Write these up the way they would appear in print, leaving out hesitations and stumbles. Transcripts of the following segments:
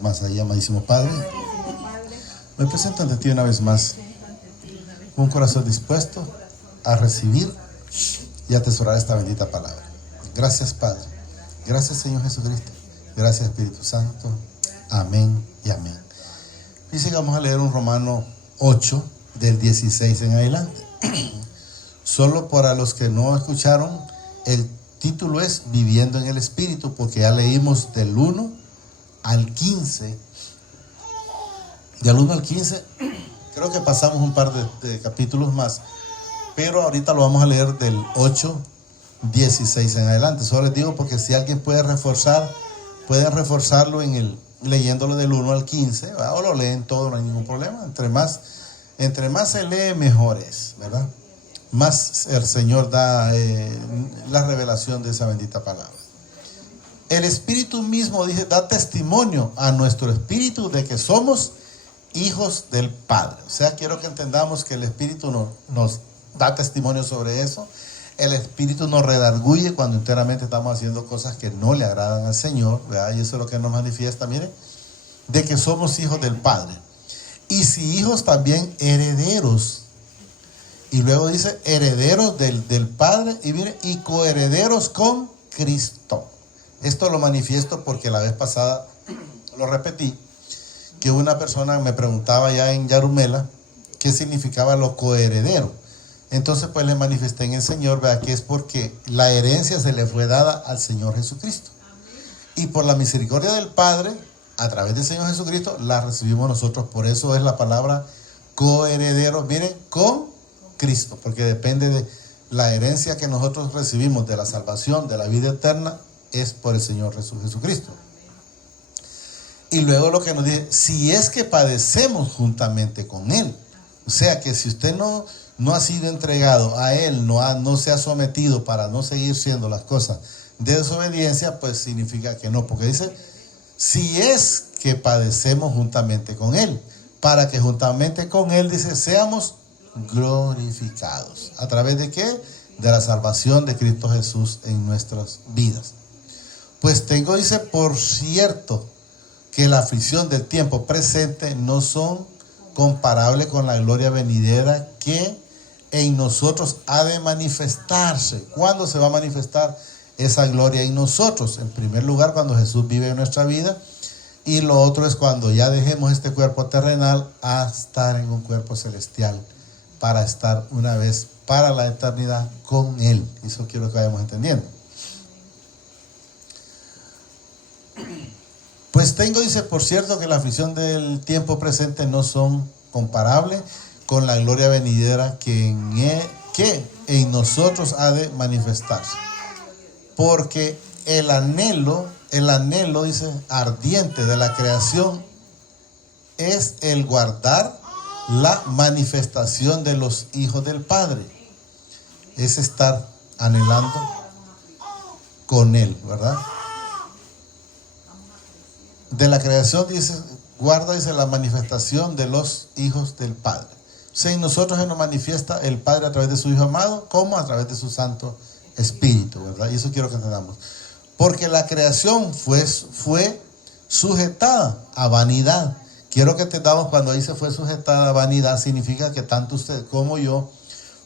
vez más ahí, amadísimo Padre. Me presento ante ti una vez más, con un corazón dispuesto a recibir y atesorar esta bendita palabra. Gracias, Padre. Gracias, Señor Jesucristo. Gracias, Espíritu Santo. Amén y amén. Dice que vamos a leer un Romano 8, del 16 en adelante. Solo para los que no escucharon, el título es Viviendo en el Espíritu, porque ya leímos del 1 al 15. Del 1 al 15, creo que pasamos un par de capítulos más, pero ahorita lo vamos a leer del 8, 16 en adelante. Solo les digo porque si alguien puede reforzar, pueden reforzarlo leyéndolo del 1 al 15, ¿verdad? O lo leen todo, no hay ningún problema. Entre más se lee, mejor es, ¿verdad? Más el Señor da la revelación de esa bendita palabra. El Espíritu mismo, dice, da testimonio a nuestro espíritu de que somos hijos del Padre. O sea, quiero que entendamos que el Espíritu nos da testimonio sobre eso. El Espíritu nos redarguye cuando enteramente estamos haciendo cosas que no le agradan al Señor, ¿verdad? Y eso es lo que nos manifiesta, mire, de que somos hijos del Padre. Y si hijos, también herederos. Y luego dice herederos del Padre, y mire, y coherederos con Cristo. Esto lo manifiesto porque la vez pasada lo repetí, que una persona me preguntaba ya en Yarumela qué significaba lo coheredero. Entonces pues le manifesté en el Señor, ¿verdad? Que es porque la herencia se le fue dada al Señor Jesucristo. Y por la misericordia del Padre, a través del Señor Jesucristo, la recibimos nosotros. Por eso es la palabra coheredero, miren, con Cristo, porque depende de la herencia que nosotros recibimos de la salvación, de la vida eterna, es por el Señor Jesucristo. Y luego lo que nos dice, si es que padecemos juntamente con Él. O sea que si usted no ha sido entregado a Él, no se ha sometido para no seguir siendo las cosas de desobediencia, pues significa que no, porque dice, si es que padecemos juntamente con Él, para que juntamente con Él, dice, seamos glorificados. ¿A través de qué? De la salvación de Cristo Jesús en nuestras vidas. Pues tengo, dice, por cierto, que la aflicción del tiempo presente no son comparables con la gloria venidera que en nosotros ha de manifestarse. ¿Cuándo se va a manifestar esa gloria en nosotros? En primer lugar, cuando Jesús vive en nuestra vida, y lo otro es cuando ya dejemos este cuerpo terrenal a estar en un cuerpo celestial, para estar una vez para la eternidad con Él. Eso quiero que vayamos entendiendo. Pues tengo, dice, por cierto, que la aflicción del tiempo presente no son comparables con la gloria venidera que en nosotros ha de manifestarse. Porque el anhelo, dice, ardiente de la creación es el guardar la manifestación de los hijos del Padre. Es estar anhelando con Él, ¿verdad? De la creación, dice, guarda, dice, la manifestación de los hijos del Padre. O sea, en nosotros se nos manifiesta el Padre a través de su Hijo amado, como a través de su Santo Espíritu, ¿verdad? Y eso quiero que entendamos. Porque la creación fue sujetada a vanidad. Quiero que entendamos, cuando dice fue sujetada a vanidad, significa que tanto usted como yo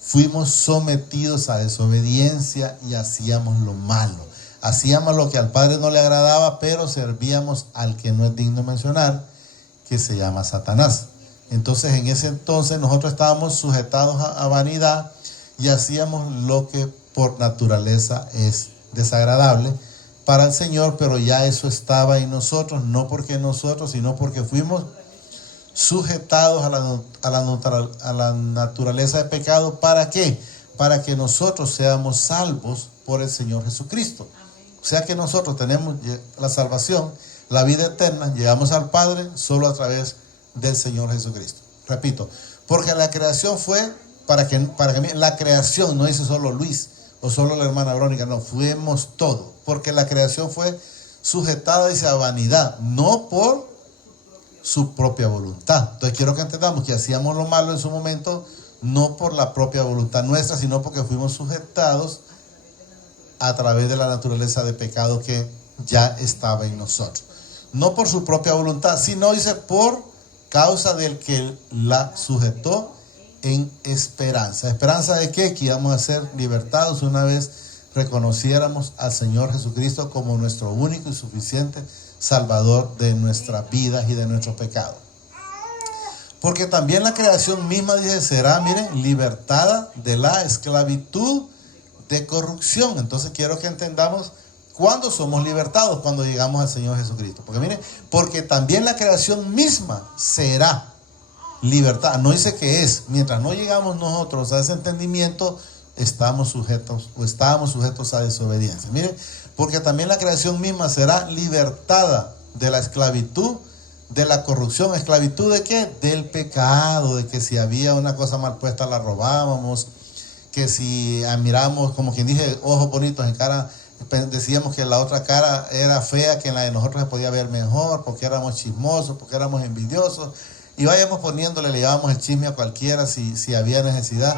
fuimos sometidos a desobediencia y hacíamos lo malo. Hacíamos lo que al Padre no le agradaba, pero servíamos al que no es digno mencionar, que se llama Satanás. Entonces, en ese entonces nosotros estábamos sujetados a vanidad y hacíamos lo que por naturaleza es desagradable para el Señor, pero ya eso estaba en nosotros, no porque nosotros, sino porque fuimos sujetados a la naturaleza de pecado. ¿Para qué? Para que nosotros seamos salvos por el Señor Jesucristo. O sea que nosotros tenemos la salvación, la vida eterna, llegamos al Padre solo a través del Señor Jesucristo. Repito, porque la creación fue para que la creación, no dice solo Luis o solo la hermana Verónica, no, fuimos todos, porque la creación fue sujetada, dice, a vanidad, no por su propia voluntad. Entonces quiero que entendamos que hacíamos lo malo en su momento, no por la propia voluntad nuestra, sino porque fuimos sujetados a través de la naturaleza de pecado que ya estaba en nosotros. no por su propia voluntad, sino dice por causa del que la sujetó en esperanza. ¿Esperanza de qué? Que íbamos a ser libertados una vez reconociéramos al Señor Jesucristo como nuestro único y suficiente Salvador de nuestras vidas y de nuestros pecados. Porque también la creación misma, dice, será, miren, libertada de la esclavitud de corrupción. Entonces quiero que entendamos cuándo somos libertados, cuando llegamos al Señor Jesucristo. Porque miren, porque también la creación misma será libertada. No dice que es. Mientras no llegamos nosotros a ese entendimiento, estábamos sujetos a desobediencia. Miren, porque también la creación misma será libertada de la esclavitud de la corrupción. ¿Esclavitud de qué? Del pecado, de que si había una cosa mal puesta la robábamos, que si miramos, como quien dije, ojos bonitos en cara, decíamos que la otra cara era fea, que en la de nosotros se podía ver mejor, porque éramos chismosos, porque éramos envidiosos, y vayamos poniéndole, le llevábamos el chisme a cualquiera si había necesidad,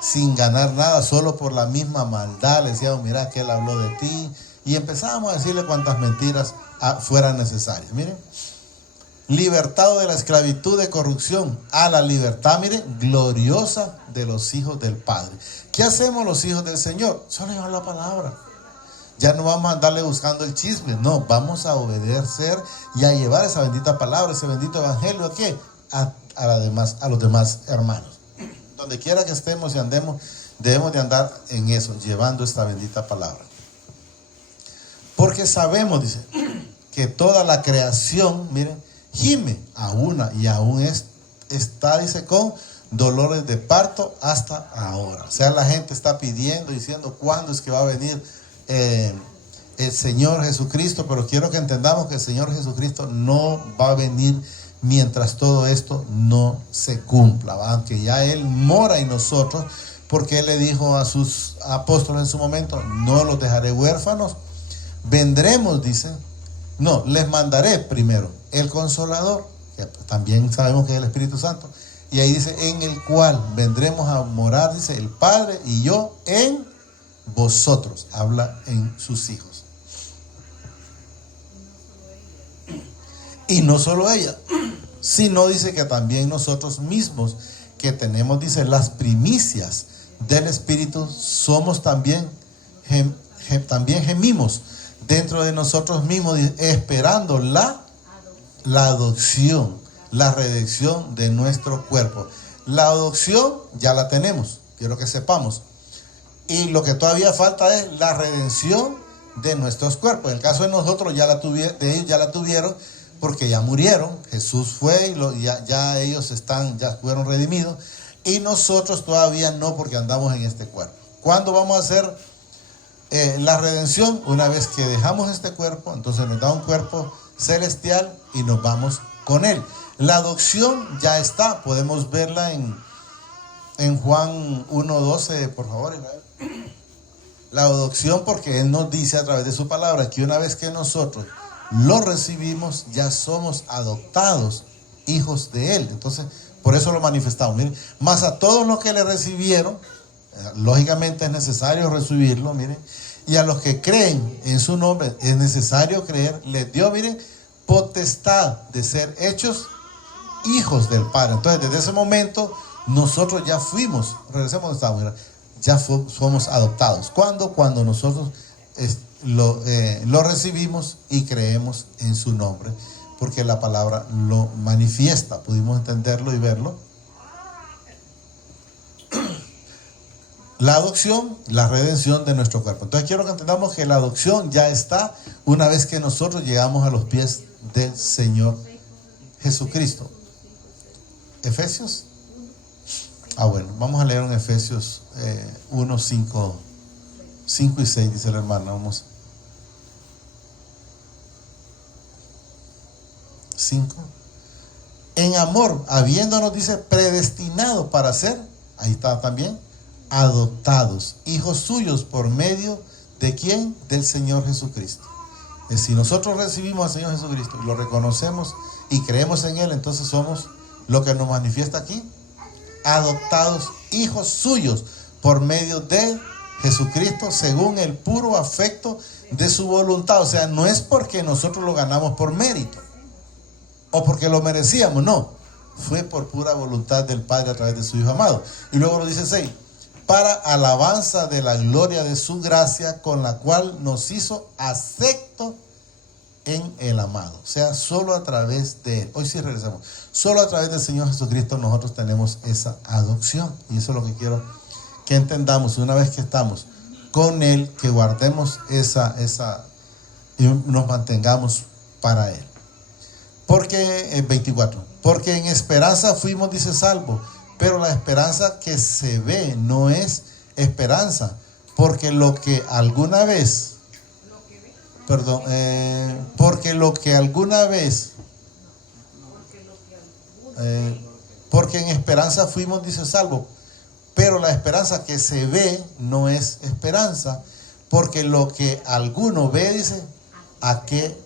sin ganar nada, solo por la misma maldad. Le decíamos, mira que él habló de ti, y empezábamos a decirle cuantas mentiras fueran necesarias. Miren, libertado de la esclavitud de corrupción a la libertad, mire, gloriosa de los hijos del Padre. ¿Qué hacemos los hijos del Señor? Solo llevar la palabra. Ya no vamos a andarle buscando el chisme, no, vamos a obedecer y a llevar esa bendita palabra, ese bendito evangelio, ¿a qué? A los demás hermanos. Donde quiera que estemos y andemos, debemos de andar en eso, llevando esta bendita palabra. Porque sabemos, dice, que toda la creación, miren, gime a una y aún está, dice, con dolores de parto hasta ahora. O sea, la gente está pidiendo, diciendo, ¿cuándo es que va a venir el Señor Jesucristo? Pero quiero que entendamos que el Señor Jesucristo no va a venir mientras todo esto no se cumpla, aunque ya Él mora en nosotros, porque Él le dijo a sus apóstoles en su momento, no los dejaré huérfanos, vendremos, dice, no, les mandaré primero el Consolador, que también sabemos que es el Espíritu Santo, y ahí dice, en el cual vendremos a morar, dice, el Padre y yo en vosotros, habla en sus hijos. Y no solo ella, sino dice que también nosotros mismos, que tenemos, dice, las primicias del Espíritu, somos también, también gemimos dentro de nosotros mismos, esperando la adopción, la redención de nuestro cuerpo. La adopción ya la tenemos, quiero que sepamos. Y lo que todavía falta es la redención de nuestros cuerpos. En el caso de nosotros, de ellos ya la tuvieron, porque ya murieron. Jesús fue y ya ellos ya fueron redimidos. Y nosotros todavía no, porque andamos en este cuerpo. ¿Cuándo vamos a hacer la redención? Una vez que dejamos este cuerpo, entonces nos da un cuerpo celestial y nos vamos con Él. La adopción ya está, podemos verla en Juan 1:12, por favor, Israel. La adopción, porque Él nos dice a través de su palabra que una vez que nosotros lo recibimos, ya somos adoptados hijos de Él. Entonces, por eso lo manifestamos. Miren, más a todos los que le recibieron, lógicamente es necesario recibirlo, miren, y a los que creen en su nombre, es necesario creer, les dio, miren, potestad de ser hechos hijos del Padre. Entonces, desde ese momento, nosotros ya fuimos, regresemos donde estábamos, ya somos adoptados. ¿Cuándo? Cuando nosotros lo recibimos y creemos en su nombre, porque la palabra lo manifiesta, pudimos entenderlo y verlo. La adopción, la redención de nuestro cuerpo. Entonces quiero que entendamos que la adopción ya está una vez que nosotros llegamos a los pies del Señor Jesucristo. Efesios. Bueno, vamos a leer en Efesios 1, 5 y 6, dice la hermana. Vamos. 5. En amor, habiéndonos, dice, predestinado para ser, ahí está también, adoptados, hijos suyos por medio de ¿quién? Del Señor Jesucristo. Si nosotros recibimos al Señor Jesucristo, lo reconocemos y creemos en Él, entonces somos lo que nos manifiesta aquí, adoptados, hijos suyos por medio de Jesucristo según el puro afecto de su voluntad. O sea, no es porque nosotros lo ganamos por mérito o porque lo merecíamos, no. Fue por pura voluntad del Padre a través de su Hijo amado. Y luego lo dice 6, para alabanza de la gloria de su gracia, con la cual nos hizo acepto en el amado. O sea, solo a través de Él. Hoy sí regresamos. Solo a través del Señor Jesucristo nosotros tenemos esa adopción. Y eso es lo que quiero que entendamos. Una vez que estamos con Él, que guardemos esa y nos mantengamos para Él. Porque, 24, porque en esperanza fuimos, dice, salvos, pero la esperanza que se ve no es esperanza, porque lo que alguna vez, porque en esperanza fuimos, dice, salvos, pero la esperanza que se ve no es esperanza, porque lo que alguno ve, dice, ¿a qué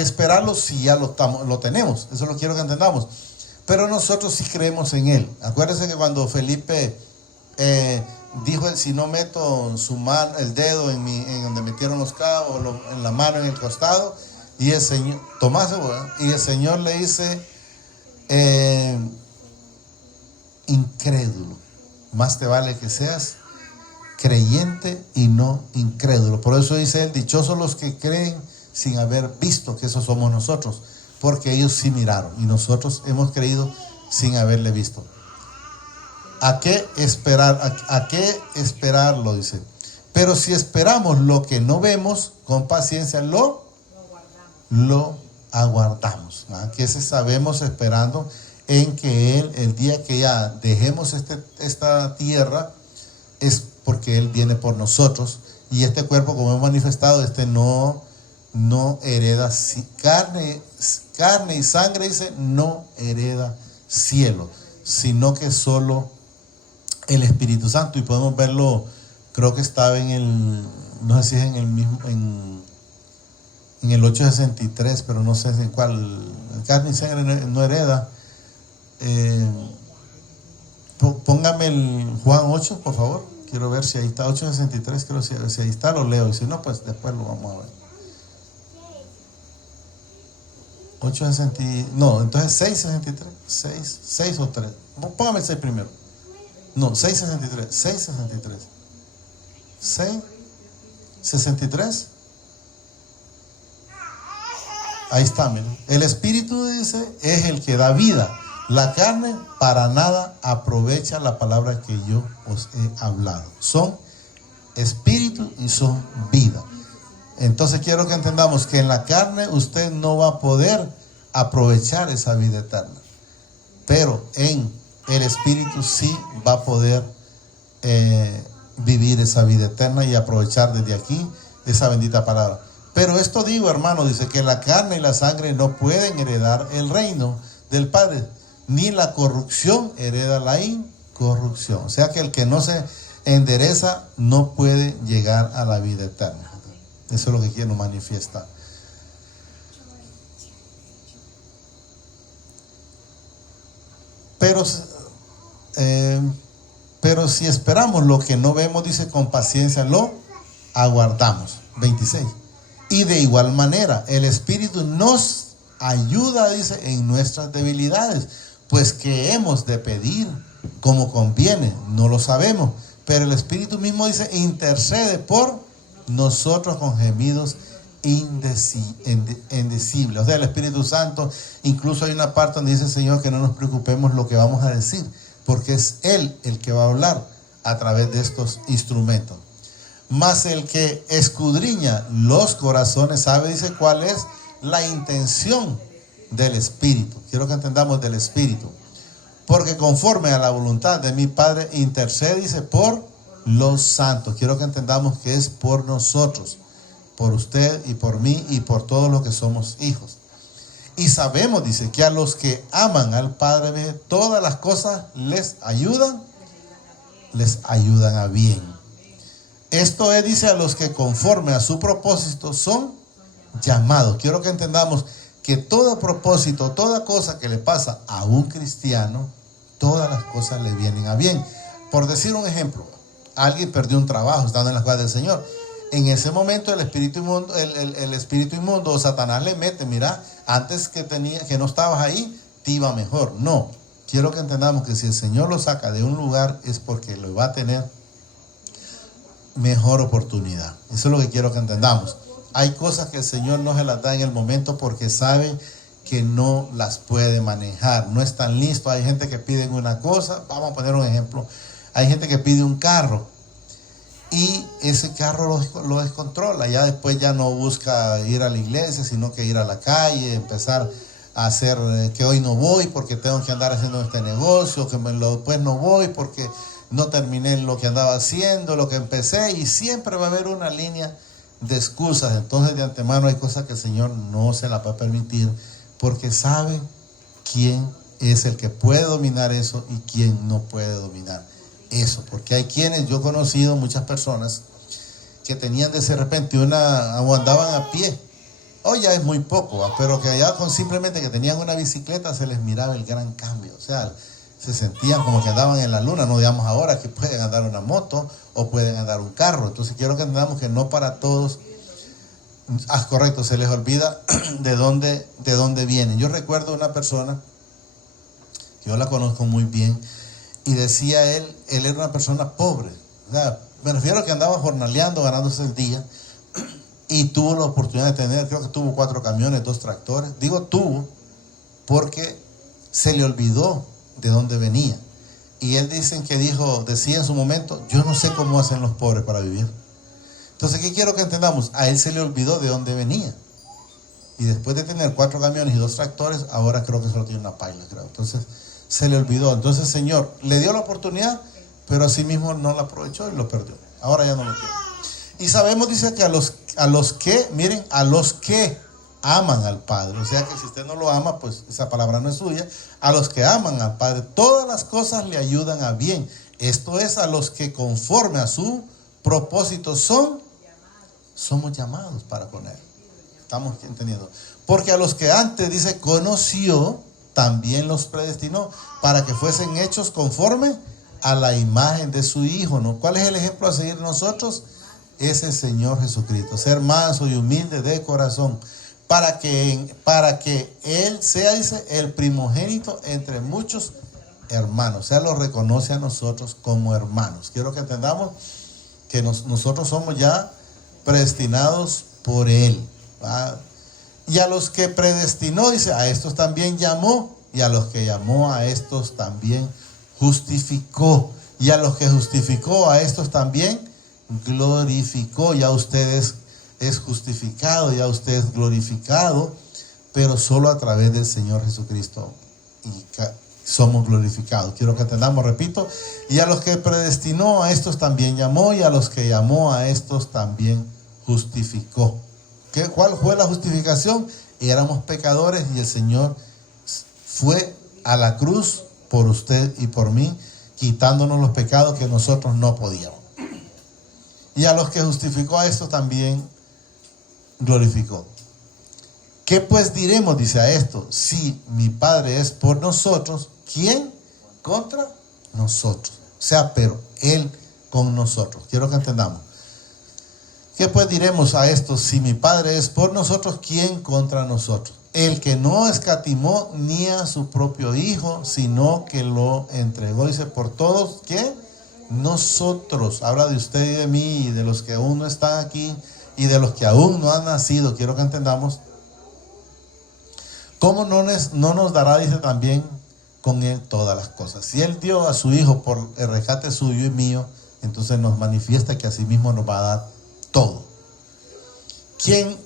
esperarlo si ya lo tenemos? Eso lo quiero que entendamos. Pero nosotros sí creemos en Él. Acuérdense que cuando Felipe dijo, si no meto el dedo en donde metieron los clavos, en la mano, en el costado, y el Señor, Tomás, y el Señor le dice, incrédulo, más te vale que seas creyente y no incrédulo. Por eso dice él, dichosos los que creen sin haber visto, que esos somos nosotros, porque ellos sí miraron y nosotros hemos creído sin haberle visto. ¿A qué esperar? ¿A qué esperarlo? Dice. Pero si esperamos lo que no vemos, con paciencia lo aguardamos. Que ese sabemos esperando en que Él, el día que ya dejemos esta tierra, es porque Él viene por nosotros. Y este cuerpo, como hemos manifestado, no hereda carne y sangre, dice, no hereda cielo, sino que solo el Espíritu Santo. Y podemos verlo, creo que estaba no sé si es en el mismo, en el 8:63, pero no sé en cuál. Carne y sangre no hereda. Póngame el Juan 8, por favor. Quiero ver si ahí está, 8:63, creo si ahí está, lo leo. Y si no, pues después lo vamos a ver. 8:63, no, entonces 6:63, 6 o 3. Póngame el 6 primero. No, 6:63, 6:63. Ahí está, miren. El Espíritu, dice, es el que da vida. La carne para nada aprovecha la palabra que yo os he hablado. Son espíritu y son vida. Entonces quiero que entendamos que en la carne usted no va a poder aprovechar esa vida eterna, pero en el Espíritu sí va a poder vivir esa vida eterna y aprovechar desde aquí esa bendita palabra. Pero esto digo, hermano, dice que la carne y la sangre no pueden heredar el reino del Padre, ni la corrupción hereda la incorrupción. O sea que el que no se endereza no puede llegar a la vida eterna. Eso es lo que quiero manifiestar. Pero si esperamos lo que no vemos, dice, con paciencia lo aguardamos. 26. Y de igual manera, el Espíritu nos ayuda, dice, en nuestras debilidades, pues que hemos de pedir como conviene, no lo sabemos, pero el Espíritu mismo, dice, intercede por nosotros con gemidos indecibles. O sea, el Espíritu Santo, incluso hay una parte donde dice, Señor, que no nos preocupemos lo que vamos a decir, porque es Él el que va a hablar a través de estos instrumentos. Mas el que escudriña los corazones sabe, dice, cuál es la intención del Espíritu. Quiero que entendamos del Espíritu. Porque conforme a la voluntad de mi Padre intercede, dice, por los santos. Quiero que entendamos que es por nosotros, por usted y por mí y por todos los que somos hijos. Y sabemos, dice, que a los que aman al Padre, todas las cosas les ayudan a bien. Esto es, dice, a los que conforme a su propósito son llamados. Quiero que entendamos que todo propósito, toda cosa que le pasa a un cristiano, todas las cosas le vienen a bien. Por decir un ejemplo, alguien perdió un trabajo estando en las cosas del Señor. En ese momento el espíritu inmundo o Satanás le mete, mira, antes que no estabas ahí, te iba mejor. No, quiero que entendamos que si el Señor lo saca de un lugar es porque lo va a tener mejor oportunidad. Eso es lo que quiero que entendamos. Hay cosas que el Señor no se las da en el momento porque sabe que no las puede manejar, no están listos. Hay gente que pide una cosa, vamos a poner un ejemplo, hay gente que pide un carro y ese carro lo descontrola, ya después ya no busca ir a la iglesia, sino que ir a la calle, empezar a hacer que hoy no voy porque tengo que andar haciendo este negocio, que después no voy porque no terminé lo que andaba haciendo, lo que empecé, y siempre va a haber una línea de excusas. Entonces de antemano hay cosas que el Señor no se las va a permitir porque sabe quién es el que puede dominar eso y quién no puede dominar eso. Porque hay quienes, yo he conocido muchas personas que tenían de repente o andaban a pie, hoy ya es muy poco, pero que ya simplemente que tenían una bicicleta se les miraba el gran cambio. O sea, se sentían como que andaban en la luna, no digamos ahora que pueden andar una moto o pueden andar un carro. Entonces quiero que entendamos que no para todos, correcto, se les olvida de dónde vienen. Yo recuerdo una persona, que yo la conozco muy bien, y decía él era una persona pobre. O sea, me refiero a que andaba jornaleando, ganándose el día, y tuvo la oportunidad de tener, creo que tuvo 4 camiones, 2 tractores. Digo tuvo porque se le olvidó de dónde venía. Y él decía en su momento, yo no sé cómo hacen los pobres para vivir. Entonces, ¿qué quiero que entendamos? A él se le olvidó de dónde venía. Y después de tener 4 camiones y 2 tractores, ahora creo que solo tiene una paila, creo. Entonces, se le olvidó. Entonces, el Señor le dio la oportunidad, pero así mismo no la aprovechó y lo perdió. Ahora ya no lo tiene. Y sabemos, dice que a los que aman al Padre, o sea que si usted no lo ama, pues esa palabra no es suya. A los que aman al Padre, todas las cosas le ayudan a bien. Esto es, a los que conforme a su propósito somos llamados para con Él. Estamos entendiendo. Porque a los que antes, dice, conoció, también los predestinó para que fuesen hechos conforme a la imagen de su Hijo, ¿no? ¿Cuál es el ejemplo a seguir nosotros? Es el Señor Jesucristo. Ser manso y humilde de corazón, para que Él sea, dice, el primogénito entre muchos hermanos. O sea, lo reconoce a nosotros como hermanos. Quiero que entendamos que nosotros somos ya predestinados por Él, ¿va? Y a los que predestinó, dice, a estos también llamó, y a los que llamó, a estos también justificó, y a los que justificó, a estos también glorificó. Ya usted es justificado, ya usted es glorificado, pero solo a través del Señor Jesucristo y somos glorificados. Quiero que entendamos, repito, y a los que predestinó, a estos también llamó, y a los que llamó, a estos también justificó. ¿Cuál fue la justificación? Éramos pecadores y el Señor fue a la cruz por usted y por mí, quitándonos los pecados que nosotros no podíamos. Y a los que justificó, a estos también glorificó. ¿Qué pues diremos? Dice a esto: si mi Padre es por nosotros, ¿quién contra nosotros? O sea, pero Él con nosotros. Quiero que entendamos. ¿Qué pues diremos a esto? Si mi Padre es por nosotros, ¿quién contra nosotros? El que no escatimó ni a su propio Hijo, sino que lo entregó, dice, por todos, ¿qué? Nosotros. Habla de usted y de mí y de los que aún no están aquí y de los que aún no han nacido. Quiero que entendamos. ¿Cómo no nos dará, dice, también con Él todas las cosas? Si Él dio a su Hijo por el rescate suyo y mío, entonces nos manifiesta que asimismo nos va a dar todo. ¿Quién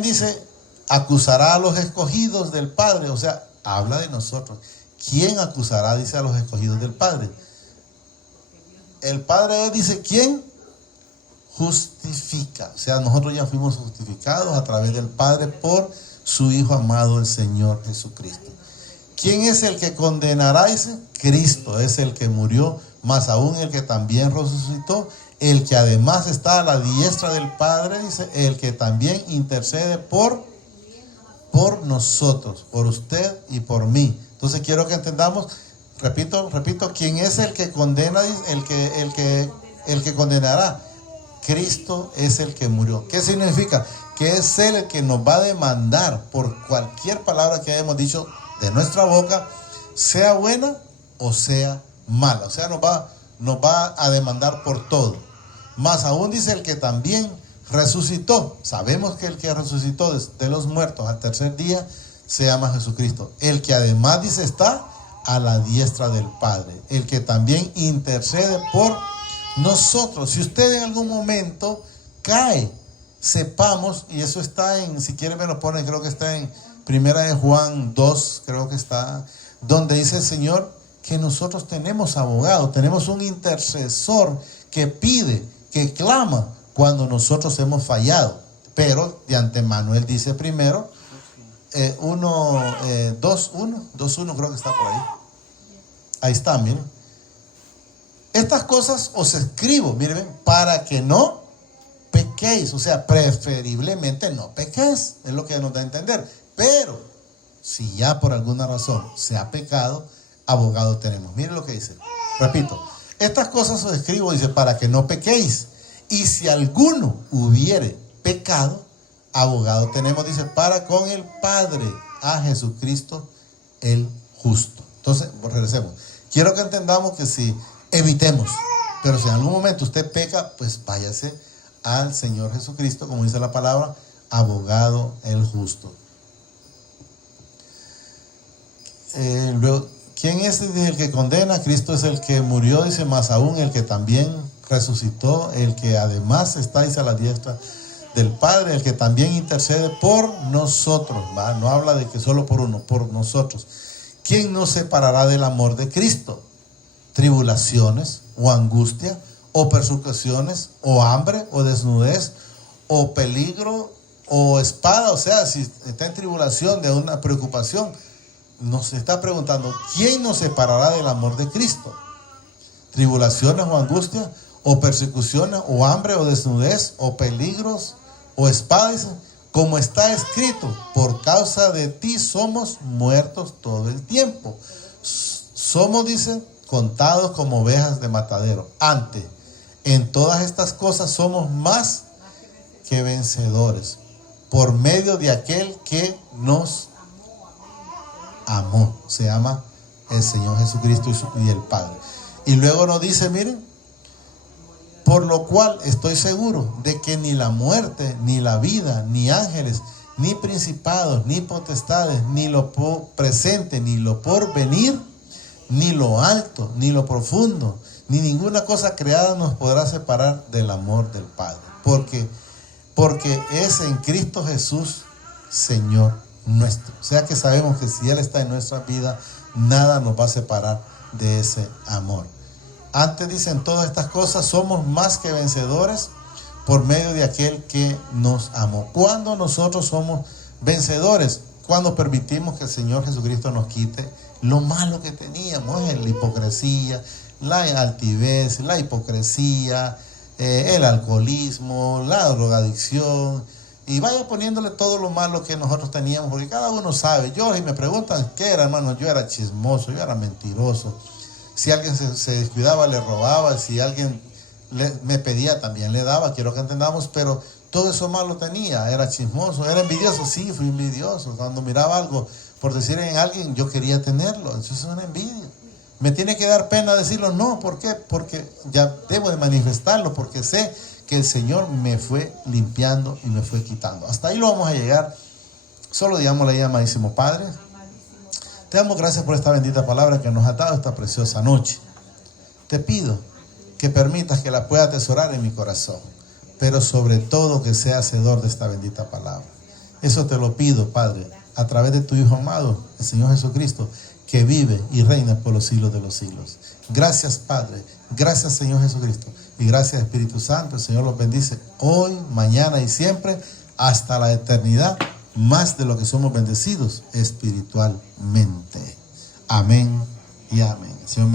dice acusará a los escogidos del Padre? O sea, habla de nosotros. ¿Quién acusará, dice, a los escogidos del Padre? El Padre dice, ¿quién? Justifica. O sea, nosotros ya fuimos justificados a través del Padre por su Hijo amado, el Señor Jesucristo. ¿Quién es el que condenará? Dice, Cristo es el que murió, más aún el que también resucitó, el que además está a la diestra del Padre, dice, el que también intercede por nosotros, por usted y por mí. Entonces quiero que entendamos, repito, ¿quién es el que condena? el que condenará? Cristo es el que murió. ¿Qué significa? Que es Él el que nos va a demandar por cualquier palabra que hayamos dicho de nuestra boca, sea buena o sea mala. O sea, nos va a demandar por todo. Más aún dice el que también resucitó. Sabemos que el que resucitó de los muertos al tercer día se llama Jesucristo. El que además dice está a la diestra del Padre. El que también intercede por nosotros. Si usted en algún momento cae, sepamos, y eso está en, si quieren me lo ponen, creo que está en Primera de Juan 2, creo que está, donde dice el Señor que nosotros tenemos abogado, tenemos un intercesor que pide, que clama cuando nosotros hemos fallado. Pero de antemano Él dice primero, 2:1 creo que está por ahí. Ahí está, miren. Estas cosas os escribo, miren, para que no pequéis. O sea, preferiblemente no pequéis. Es lo que nos da a entender. Pero, si ya por alguna razón se ha pecado, abogado tenemos. Miren lo que dice. Repito. Estas cosas os escribo, dice, para que no pequéis. Y si alguno hubiere pecado, abogado tenemos, dice, para con el Padre, a Jesucristo el justo. Entonces, regresemos. Quiero que entendamos que si evitemos, pero si en algún momento usted peca, pues váyase al Señor Jesucristo, como dice la palabra, abogado el justo. Luego, ¿quién es el que condena? Cristo es el que murió, dice, más aún el que también resucitó, el que además está, dice, a la diestra del Padre, el que también intercede por nosotros, ¿va? No habla de que solo por uno, por nosotros. ¿Quién nos separará del amor de Cristo? Tribulaciones, o angustia, o persecuciones, o hambre, o desnudez, o peligro, o espada. O sea, si está en tribulación de una preocupación, nos está preguntando, ¿quién nos separará del amor de Cristo? Tribulaciones o angustia, o persecuciones, o hambre, o desnudez, o peligros, o espadas, como está escrito, por causa de ti somos muertos todo el tiempo. Somos, dice, contados como ovejas de matadero. Antes, en todas estas cosas somos más que vencedores, por medio de aquel que nos amó. Se llama el Señor Jesucristo y el Padre. Y luego nos dice, miren, por lo cual estoy seguro de que ni la muerte, ni la vida, ni ángeles, ni principados, ni potestades, ni lo presente, ni lo porvenir, ni lo alto, ni lo profundo, ni ninguna cosa creada nos podrá separar del amor del Padre. Porque es en Cristo Jesús, Señor nuestro. O sea que sabemos que si Él está en nuestra vida, nada nos va a separar de ese amor. Antes dicen todas estas cosas, somos más que vencedores por medio de aquel que nos amó. ¿Cuándo nosotros somos vencedores? Cuando permitimos que el Señor Jesucristo nos quite lo malo que teníamos, la hipocresía, la altivez, la hipocresía, el alcoholismo, la drogadicción, y vaya poniéndole todo lo malo que nosotros teníamos, porque cada uno sabe. Yo, si me preguntan qué era, hermano, yo era chismoso, yo era mentiroso. Si alguien se descuidaba, le robaba. Si alguien me pedía, también le daba. Quiero que entendamos, pero todo eso malo tenía. Era chismoso, era envidioso. Sí, fui envidioso. Cuando miraba algo, por decir en alguien, yo quería tenerlo. Eso es una envidia. ¿Me tiene que dar pena decirlo? No. ¿Por qué? Porque ya debo de manifestarlo, porque sé que el Señor me fue limpiando y me fue quitando. Hasta ahí lo vamos a llegar. Solo digámosle ahí, amadísimo Padre, te damos gracias por esta bendita palabra que nos ha dado esta preciosa noche. Te pido que permitas que la pueda atesorar en mi corazón, pero sobre todo que sea hacedor de esta bendita palabra. Eso te lo pido, Padre, a través de tu Hijo amado, el Señor Jesucristo, que vive y reina por los siglos de los siglos. Gracias, Padre. Gracias, Señor Jesucristo. Y gracias, Espíritu Santo. El Señor los bendice hoy, mañana y siempre, hasta la eternidad, más de lo que somos bendecidos espiritualmente. Amén y amén. Señor,